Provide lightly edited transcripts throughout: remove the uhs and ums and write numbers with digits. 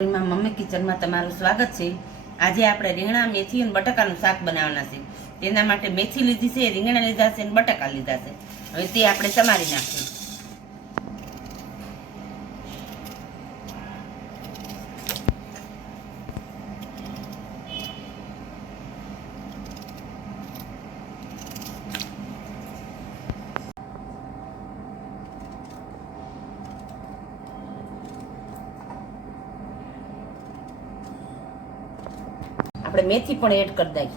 Mummy કિચનમાં તમારું સ્વાગત છે। આજે આપણે રીંગણા મેથી અને બટાકાનું શાક બનાવવાના છે। તેના માટે મેથી લીધી છે, રીંગણા લીધા છે અને બટાકા લીધા છે। હવે તે આપણે સમારી નાખીએ। આપણે મેથી પણ એડ કરી દઈએ।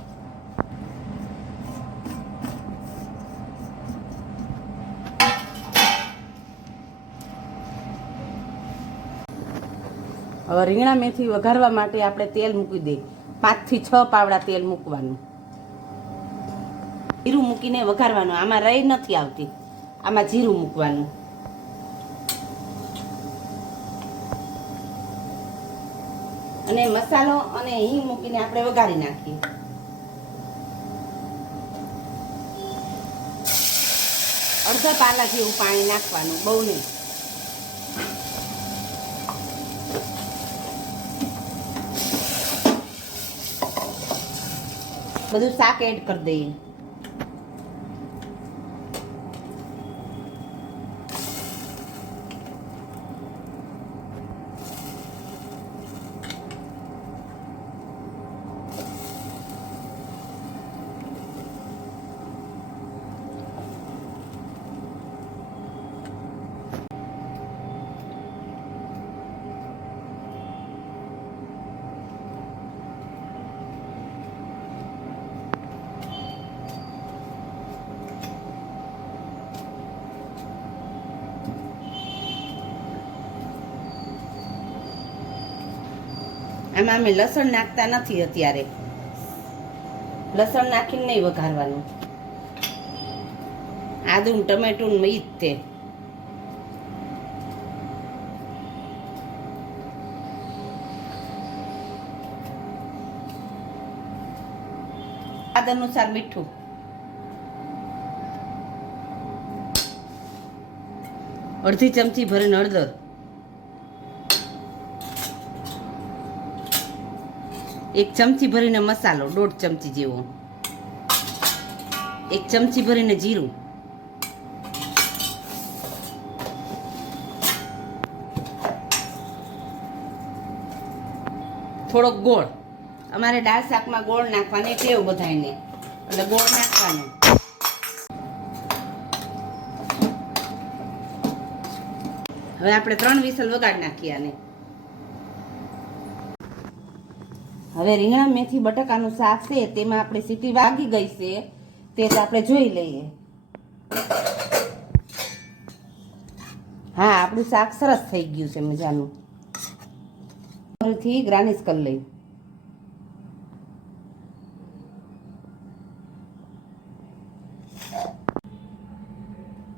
હવે રીંગણા મેથી વઘારવા માટે આપણે તેલ મૂકી દઈએ। 5 થી 6 પાવડા તેલ મૂકવાનું। જીરું મૂકીને વઘારવાનું। આમાં રાઈ નથી આવતી, આમાં જીરું મૂકવાનું। અને મસાલો અને હિંગ મૂકીને આપણે વઘારી નાખીએ। અડધા પાલા જેવું પાણી નાખવાનું, બહુ નહીં। બધું શાક એડ કરી દઈએ। આમાં અમે લસણ નાખતા નથી અત્યારે, લસણ નાખીને નહીં વઘારવાનું। આદુ ટમેટું ઈ જ તે। સ્વાદ અનુસાર મીઠું, અડધી ચમચી ભરીને હળદર, 1 ચમચી ભરીને મસાલો, 1.5 ચમચી જેવો, 1 ચમચી ભરીને જીરું, થોડોક ગોળ। અમારે દાળ શાકમાં ગોળ નાખવાની ટેવ બધાયને, એટલે ગોળ નાખવાનો। હવે આપણે 3 વિસલ વગાડી નાખીએ આને। હવે રીંગણા મેથી બટાકાનું શાક છે, તેમાં આપણે સીટી વાગી ગઈ છે, તે જ આપણે જોઈ લઈએ। હા, આપણું શાક સરસ થઈ ગયું છે, મજાનું। ફરીથી ગાર્નિશ કરી લઈએ।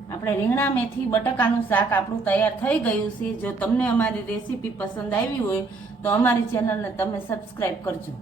આપણે રીંગણા મેથી બટાકાનું શાક આપણું તૈયાર થઈ ગયું છે। જો તમને અમારી રેસીપી પસંદ આવી હોય તો અમારી ચેનલને તમે સબસ્ક્રાઈબ કરજો।